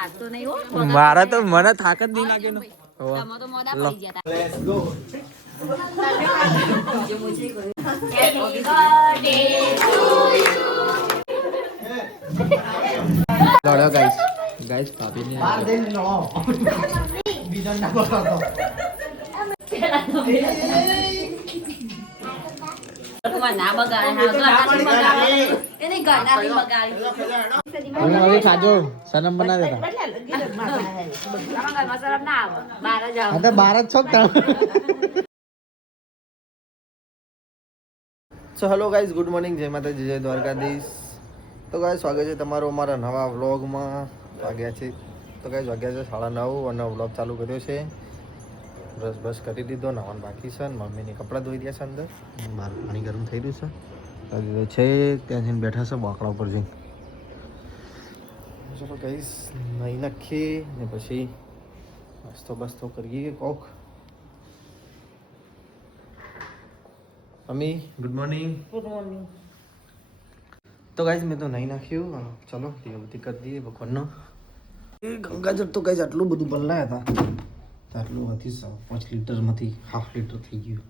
લાગતો નહીં હો. મારા તો મને થાક જ નહીં લાગે ને. ગાઈસ ગાઈસ ના બાર જ છો so hello guys good morning Jai Mataji Jai Dwarkadhish. તો ગાય સ્વાગત છે તમારું અમારા નવા વ્લોગમાં વાગ્યા છે. તો ગાય વાગ્યા છે સાડા નવ અને વ્લોગ ચાલુ કર્યો છે. બ્રશ બ્રશ કરી દીધો નવાન બાકી છે અને મમ્મીને કપડાં ધોઈ દે છે અંદર. બહાર પાણી ગરમ થઈ રહ્યું છે. કરી રહ્યું છે ત્યાં જઈને બેઠા છે બાકડા ઉપર જઈને. ચલો કહીશ નહીં નાખીએ ને પછી નાસ્તો બસ્તો કરીએ કોક. મમ્મી ગુડ મોર્નિંગ તો ગાઈઝ મેં તો નહીં નાખ્યું ચલો ચલો બધી કરી દઈએ ભગવાનનો. એ ગંગાજળ તો ગાઈઝ આટલું બધું બદલાયા હતા. તો આટલું હતી સ- પાંચ લીટરમાંથી હાફ લીટર થઈ ગયું.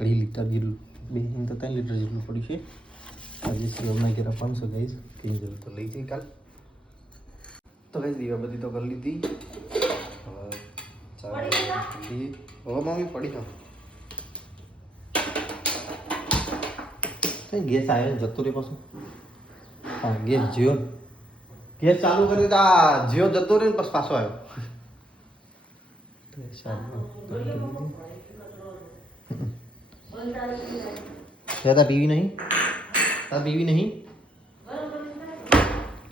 અઢી લીટર જેટલું બે ઇંચ તો ત્રણ લીટર જેટલું પડ્યું છે આજે સેવના ઘેરા પાંચસો ગાઈઝ તેની જરૂર તો લઈ જઈ કાલ. તો ગાઈઝ દીવાબત્તી તો કરી લીધી. હવે ચા પીએ. હવે મમ્મી પડી જાઓ કઈ ગેસ આવ્યો ને જતો રે પાછું. હા ગેસ જીઓ. ગેસ ચાલુ કર્યું તો આ જીઓ જતો રહ્યો ને પછી પાછો આવ્યો તા પીવી નહીં? તા પીવી નહીં?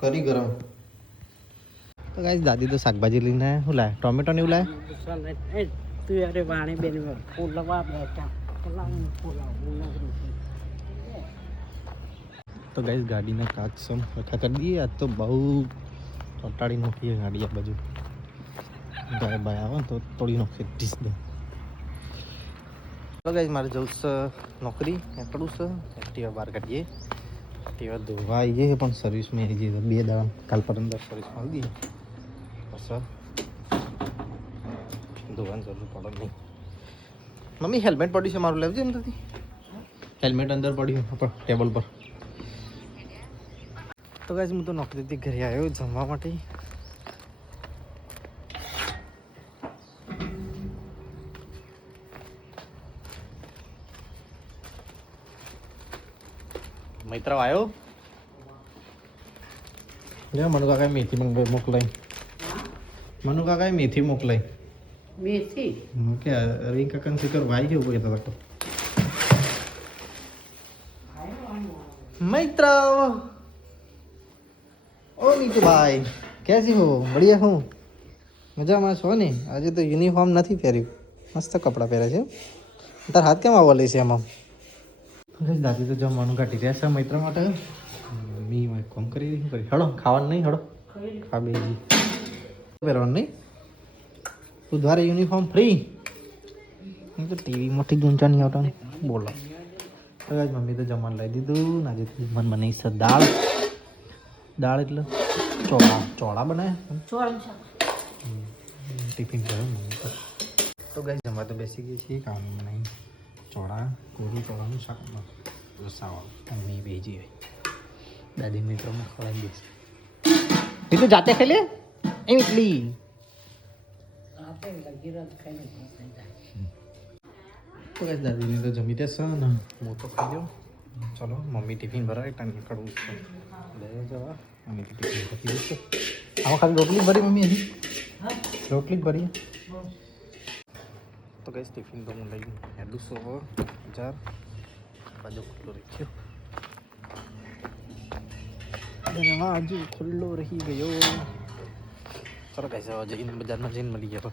કરી ગરમ. તો ગાઈસ દાદી તો શાકભાજી લઈને આવ્યા શું લાય? ટોમેટો ને એવું લાય? તું તો ગાઈસ ગાડીના કાચ સમ રખા કરી દઈએ. આજ તો બહુ ચોટાડી નાખીએ ગાડી આ બાજુ. ગાય બાય આવે ને તો તોડી નાખીએ ડીસ દે તો ગાઈસ મારે જવું છે નોકરી નીકળવું છે એક્ટિવા બહાર કાઢીએ એક્ટિવા ધોવા આવીએ પણ સર્વિસમાં આવી જઈએ તો બે દાડા કાલ પર અંદર સર્વિસમાં આવી દઈએ પછી ધોવાની જરૂર પડે નહીં મમ્મી હેલ્મેટ પડ્યું છે મારું લેવજે એમ તો હેલ્મેટ અંદર પડ્યું ઉપર ટેબલ પર તો ગાઈઝ હું તો નોકરીથી ઘરે આવ્યો જમવા માટે મૈત્ર આવ્યો લે મનુ કાકા મેથી મોકલાઈ મનુ કાકા મેથી મોકલાઈ મેથી? કે અરે કાકા ભાઈ કેવું કહેતા હતા મૈત્ર! ઓ મીતુભાઈ કેસી હો? બઢિયા હું? મજામાં છો ને? આજે તો યુનિફોર્મ નથી પહેર્યું. મસ્ત કપડાં પહેરે છે. તાર હાથ કેમ આવવા લે છે આમાં? દાદી તો જમવાનું કાઢી રહ્યા છે મિત્ર માટે. મી કોમ કરી રહી કરી હળો ખાવાનું નહીં હળો. ખા બે પહેરવાનું નહીં. બુધવારે યુનિફોર્મ ફ્રી હું તો ટીવી મોટી ગુંચા નહીં આવતા. બોલો. તો આજ મમ્મી તો જમવાનું લઈ દીધું આજે મન બનાવી છે દાળ. દાળ એટલે ચોળા ચોળા બનાવ્યા ટિફિન કર્યો મમ્મી તો તો ગાઈ જમવા તો બેસી ગઈ છીએ કામ બનાવી ચોળા કોરું ચોળાનું શાક રસાવાળું. મમ્મી ભેજી હોય. દાદી મિત્રોમાં ખવડાવી દેશે એ તો જાતે ખાઈ લે? એમ એટલી તો ગાઈસ દાદીને તો જમી દેશે ને હું તો ખાઈ લઉં. ચલો, મમ્મી ટિફિન ભરાય ટાઈમ નીકળવું છે. લે જવા. મમ્મી ટિફિન ભરી દઈશું. આમાં ખાલી રોટલી ભરી, મમ્મી હજી? રોટલી જ ભરી. તો કઈ ટિફિન તો હું લઈ હેડું સો હજાર બાજુ ખુલ્લો રહી ગયો દરવાજો ખુલ્લો રહી ગયો ચાલો કઈ હવે જઈને બજારમાં જઈને મળી ગયો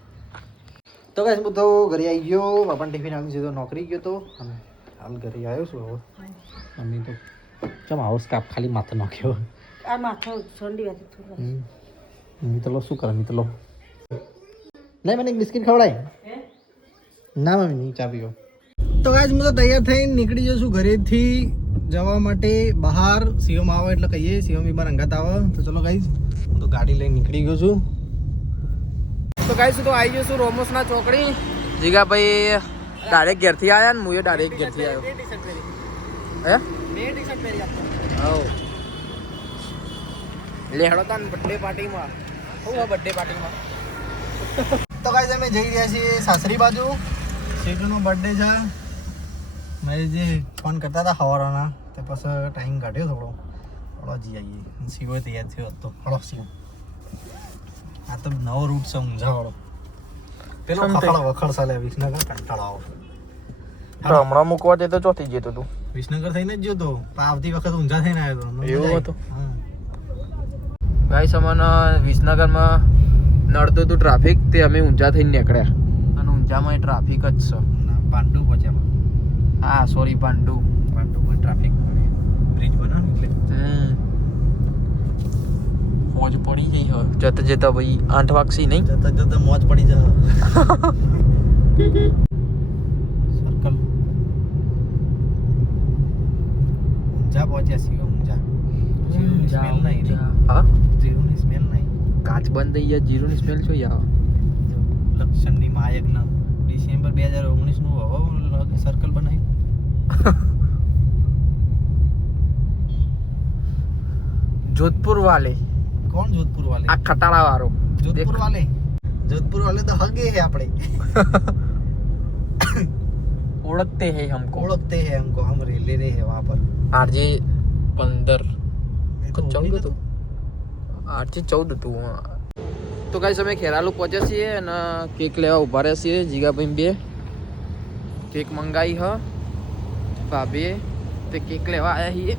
તો કઈ બધો ઘરે આવી ગયો બાપાને ટિફિન આવી સીધો નોકરી ગયો તો અને હાલ ઘરે આવ્યો છું હવે મમ્મી તો ચમ આવો સ્કાપ ખાલી માથે નાખ્યો આ માથો ઠંડી વાત થોડું મિતલો શું કરે લો નહીં મને એક બિસ્કિટ ખવડાય ના મમ્મી નહીં ચા તો આજ હું તો તૈયાર થઈને નીકળી જશું ઘરેથી જવા માટે બહાર. સીઓમ આવે એટલે કહીએ સીઓમ બીમાર અંગાત આવે. તો ચલો ગાઈઝ હું તો ગાડી લઈને નીકળી ગયો છું. તો ગાઈઝ તો આવી ગયો છું રોમોસના ચોકડી. જીગાભાઈ ડાયરેક્ટ ઘેરથી આવ્યા ને હું ડાયરેક્ટ ઘેરથી આવ્યો. હે? હવ લેહડો તાન બર્થડે પાર્ટીમાં હું બર્થડે પાર્ટીમાં તો ગાઈઝ અમે જઈ રહ્યા છીએ સાસરી બાજુ. શેઠનો બર્થડે છે. મેં જે ફોન કરતા હતા સવારના તે પછી ટાઈમ કાઢ્યો થોડો. હળો જઈ આવીએ. શિવો તૈયાર થયો હતો. હળો શિવ. આ તો નવો રૂટ છે ઊંઝાવાળો. પેલો ખખડ વખડ સાલે વિસનગર કંટાળો આવો હમણાં મૂકવા જતો ચોથી જતો તું વિસનગર થઈને જ ગયો તો. પણ આવતી વખત ઊંઝા થઈને આવ્યો હતો એવું હતું? ભાઈ સમાન વિસનગરમાં નડતું હતું ટ્રાફિક તે અમે ઊંઝા થઈને નીકળ્યા. ઊંઝામાં ટ્રાફિક જ છે. ના, પાંડુ પહોંચ્યા હા સોરી પાંડુ. પાંડુમાં ટ્રાફિક બ્રિજ બનાવ એટલે? મોજ પડી ગઈ હવે. જતા જતા ભાઈ આઠ વાગશી નહીં? જતા જતા મોજ પડી જાય. સર્કલ ઊંઝા પહોંચ્યા છીએ ઊંઝા. સ્મેલ નહીં. હા? જીરુની સ્મેલ નહીં. કાચ બંધ થઈ ગયા જીરુની સ્મેલ શું યાર? લક્ષણની માયકના ડિસેમ્બર બે હજાર ઓગણીસનું હવે સર્કલ બનાવી જોધપુર વાલે કોણ જોધપુર વાલે આ ખટાળા વાળો જોધપુર વાલે जोधपुर वाले तो हगे है अपने ओढ़ते हैं हमको ओढ़ते हैं हमको हम ले रहे हैं वहाँ पर आरजे पंदर चौदह तो आरजे चौदह तू તો કાંઈ અમે ખેરાલુ પહોંચ્યા છીએ અને કેક લેવા ઊભા રહ્યા છીએ. જીગાભાઈ બે. કેક મંગાવી હ. ભાભીએ તે કેક લેવા આવ્યા છીએ.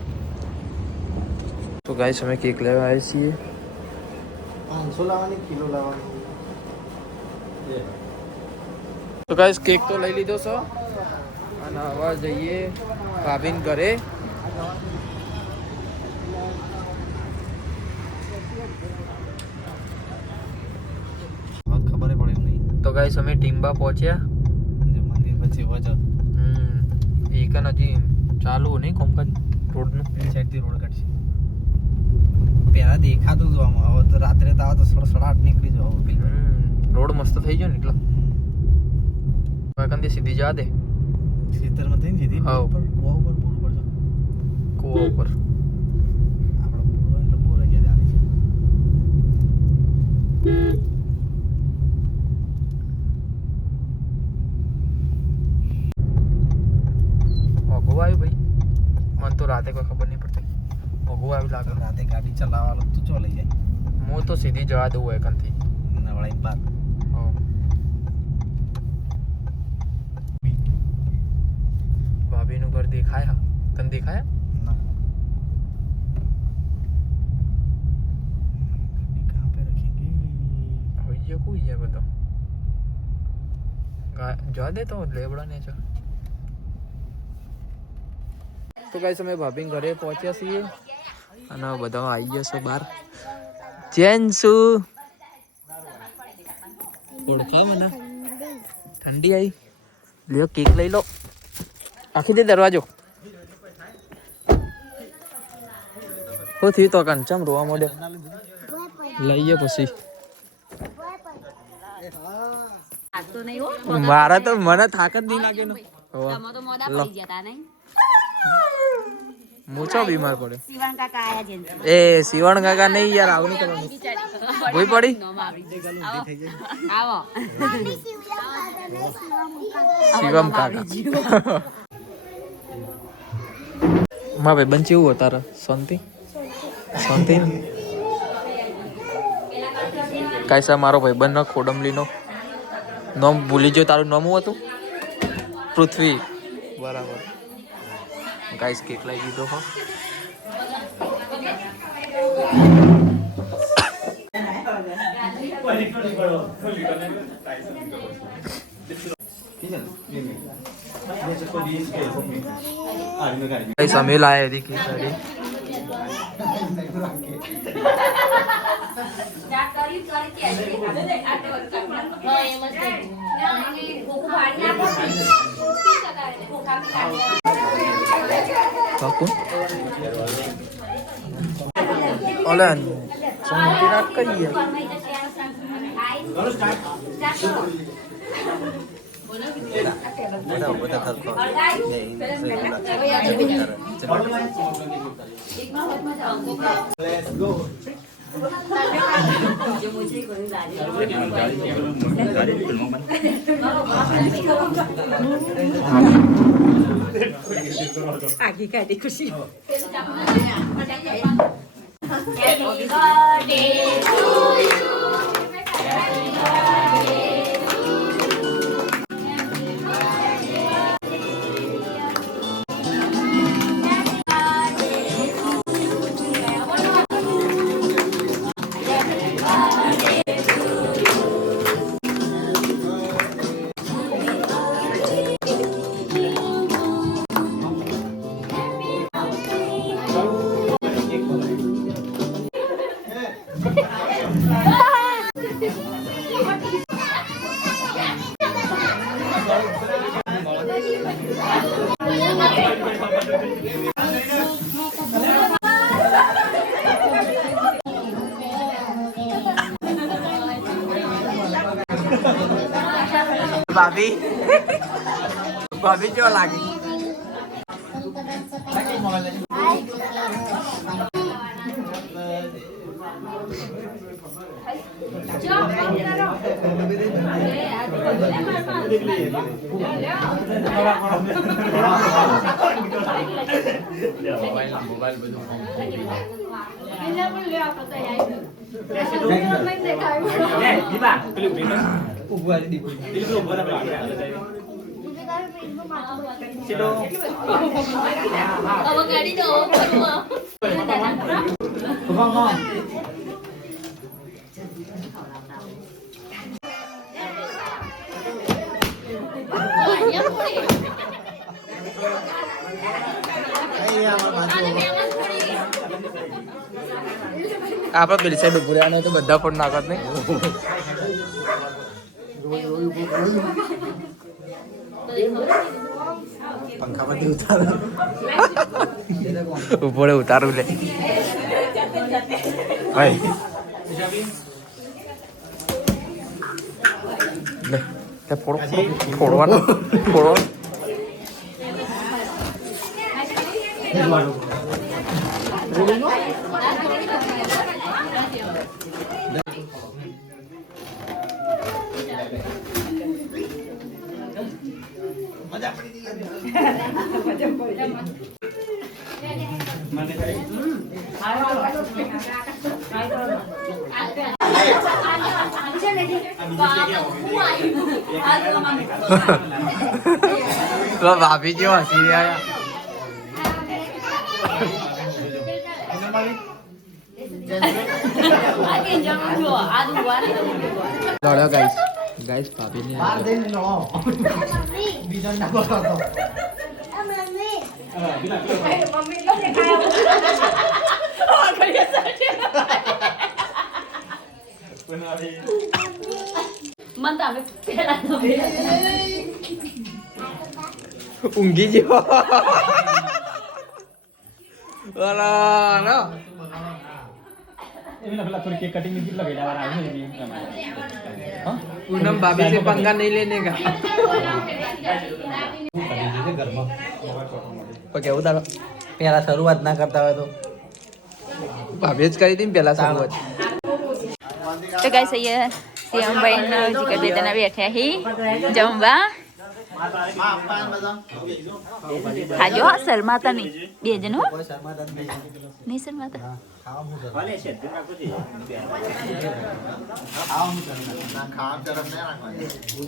તો ગાઈસ અમે કેક લેવા આવ્યા છીએ. પાંચસો લાવવાની કિલો લાવવાની. તો ગાઈસ કેક તો લઈ લીધો છો. અને હવે જઈએ ભાભીને ઘરે હવે ખબર પડે એમ નહીં તો ગાઈસ અમે ટીમ્બા પહોંચ્યા. મંદિર પછી પહોંચ્યો હમ એક હજી ચાલુ નહીં કોમકાજ રોડનું? એ સાઈડથી રોડ કાઢશે. પહેલા દેખાતું હતું આમાં હવે તો રાત્રે તો આવે તો સડસડાટ નીકળી જાવ રોડ મસ્ત થઈ ગયો ને એટલે. વાકંદી સીધી જવા દે. ખેતરમાં થઈને સીધી હા ઉપર કુવા ઉપર બોર પડશે કુવા ઉપર. આપણો બોર એટલે અહીંયા જાણી છે મોઘું આવ્યું ભાઈ મને તો રાતે કોઈ ખબર નહીં પડતી. ભોગવું આવી લાગે. રાતે ગાડી ચલાવવાનો તો ચો લઈ જાય. હું તો સીધી જવા દઉં એકનથી નવળાઈ બાદ ભાભીનું ઘર દેખાયા તને દેખાયા? કોઈ છે બધો. જવા દે તો લેબડા ને છો તો ગાઈસ અમે ભાભી ઘરે પહોંચ્યા છીએ. અને બધા આવી ગયા છે બહાર. જેન્સુ ઓળખા મને? ઠંડી આવી લ્યો કેક લઈ લો. આખી દે દરવાજો. શું થયું તો કંચમ રોવા મોડે? લઈએ પછી. મારા તો મને થાક જ નહીં લાગે ને. તમે તો મોડા પડી ગયા તા નહીં? હું બીમાર પડે. શિવાન કાકા આયા છે. એ શિવણ કાકા નહીં યાર આવું નહીં કરવાનું. ભૂઈ પડી? શિવમ કાકા. માં ભાઈ બંધ કેવું તારા. શાંતિ? શાંતિ? ને કાંઈ સા મારો ભાઈ બંધ ખોડમલીનો. નોમ ભૂલી જો તારું નામ હતું? પૃથ્વી. બરાબર. ગાઈસ કેટલાય લઈ દીધો હો ગાઈસ અમે લાયા હતી કેક કરી કરી કે આજે આટલે વખત હા એમ જ થઈ આગી કાઢી ખુશી भाभी भाभी क्यों लागे Thank. ગાડી દો આપડે પેલી સાઈડ ઉભું રહ્યા તો બધા ફોન નાખત નહીં. ઉપર ઉતારું. લે. ભાઈ. લે ફોડો. ફોડવાનો. ફોડો તો ભાભી જેવો હસી રહ્યા દોડો ગાઈસ ગાઈસ ભાભીને બાર જઈને નો બીજો નંબર હતો મન તો અમે પેલા તો બે ઊંઘી જેવો અલા ના પૂનમ ભાભી છે પંગા નહીં લે ને તો કેવું તારો પહેલા શરૂઆત ના કરતા હોય તો. ભાભી જ કરી હતી પહેલા શરૂઆત. તો ગાઈસ અહીંયા શ્યામભાઈ નો જીગર બેતાના બેઠ્યા હી. જમવા. હાજો હા શર્માતા નહીં બે જણું. હો નહીં શરમાતા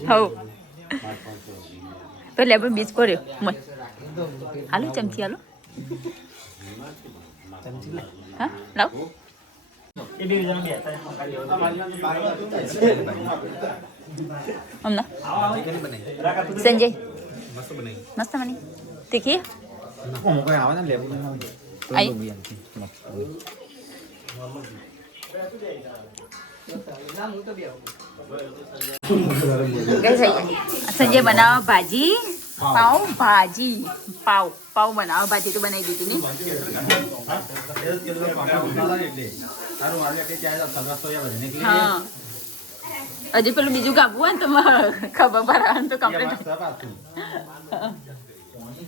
હવ પેલે આપણે બીજ પડ્યો મય. હાલો ચમચી હાલો. હા લાવ. હમણાં સંજય. મસ્ત બની. તીખી આઈ સંજય બનાવો ભાજી પાવ ભાજી પાવ પાવ બનાવો ભાજી તો બનાવી દીધી ને હા હજી પેલું બીજું કાપવું હોય ને તો મારે ખબર પડવાનું તો કમ્પ્લીટ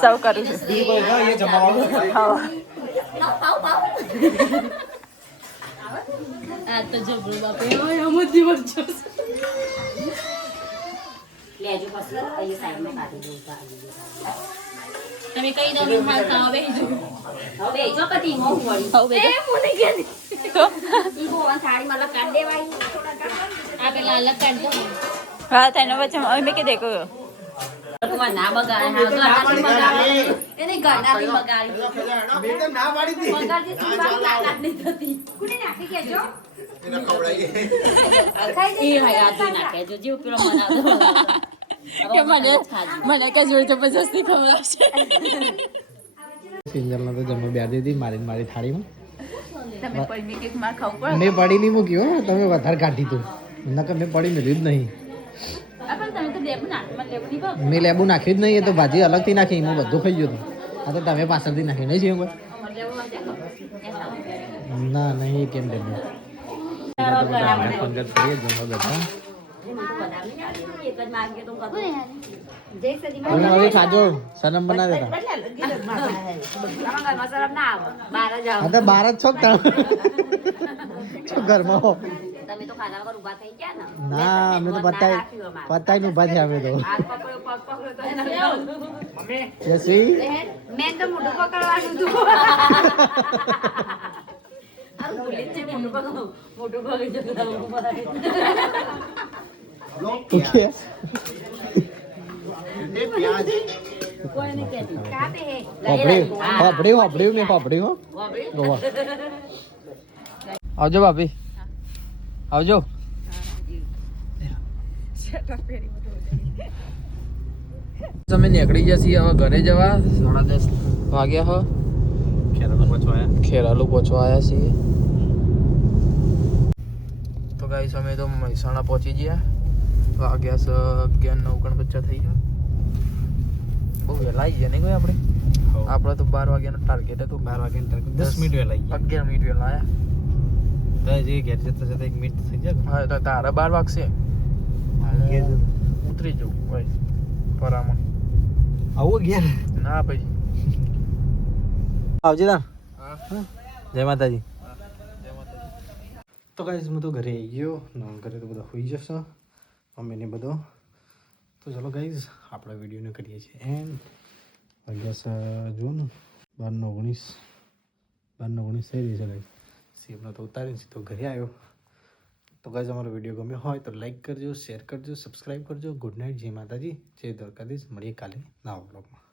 સૌ કરું છું હા. તમે કઈ દો મેં માલ ખાવા બેસી હવે જો કદી મોં વળી. હઉ બેજો. તો ઈ દેવાય. આ પેલા દો. હા તેનો વચ્ચે અમે મેં કે દેખો ના બગાડે. એને બગાડે. નહીં થતી. એ નાખે. જો? જેવું પેલો મને કે જોઈ તો જબરજસ્તી ખબર આવશે. તો જમવા મારી મારી થાળીમાં. મેં પડી. નહીં મૂક્યું હો તમે વધારે કાઢી તું. નકર મેં પડી મેળ્યું જ નહીં. મેં લેબુ નાખ્યું જ નહીં એ તો ભાજી અલગથી નાખી હું બધું ખાઈ ગયું હતું આ તો તમે પાછળથી નાખી નહીં લેબુ ના નહીં કેમ લેબુ? પંગત કરીએ જમવા હવે ખાજો સનમ બના દેતા આમાં ઘરમાં શરમ ના આવે. બહાર જ આવો. હા તો બાર જ છો ઘરમાં તમે તો ખાધા વગર ઊભા થઈ ગયા ને ના અમે તો મેં તમને પતાય રાખ્યું અમારે. પતાયનું ઊભા થયા અમે તો હાથ પકડ્યો, પગ પકડ્યો તો એને જસી મેં તો મોઢું પકડવાનું હતું હારું ભૂલી જ છે, મોઢું પકડવું. મોઢું પકડી જતું તમે ઊભા રહી. ઓકે કોઈને કહેતી. કાપે હે. હોભળ્યું હા. હોભળ્યું હોભળ્યું મેં હોભળ્યું હો હોભળી? ગોવા આવજો ભાભી આવજો. તમે નીકળી જશે હવે ઘરે જવા. સાડા દસ વાગ્યા હો. ખેરાલુ પહોંચવા આવ્યા છીએ. તો ગાઈસ અમે તો મહેસાણા પહોંચી ગયા. વાગ્યા સ અગિયાર નવ બચ્ચા થઈ ગયા. બહુ વહેલા આવી ગયા નહીં કોઈ આપણે? આપણે તો બાર વાગ્યાનો ટાર્ગેટ હતું. બાર વાગ્યા દસ મિનિટ વહેલા અગિયાર મિનિટ વહેલા આવ્યા જે ઘેર જતા જતા એક મિનિટ થઈ જાય હા એટલે તારા બાર વાગશે. ઉતરી જવું ભાઈ. પરામાં. આવું ઘેર? ના ભાઈ. આવજે તા હા. જય માતાજી. જય તો ગાઈસ હું તો ઘરે આવી ગયો. નોન ઘરે તો બધા હોઈ જશે. મમ્મીને બધો. તો ચલો ગાઈઝ આપણા વિડીયોને કરીએ છીએ એન્ડ વાગ્યા જૂન બારનો ઓગણીસ. બારનો ઓગણીસ થઈ રહી છે ગાઈઝ સીએમનો તો ઉતારીને સીધો ઘરે આવ્યો. તો ગાઈઝ અમારો વીડિયો ગમ્યો હોય તો લાઈક કરજો શેર કરજો સબસ્ક્રાઈબ કરજો. ગુડ નાઇટ જય માતાજી, જય દ્વારકાધીશ. મળીએ કાલે નવા બ્લોગમાં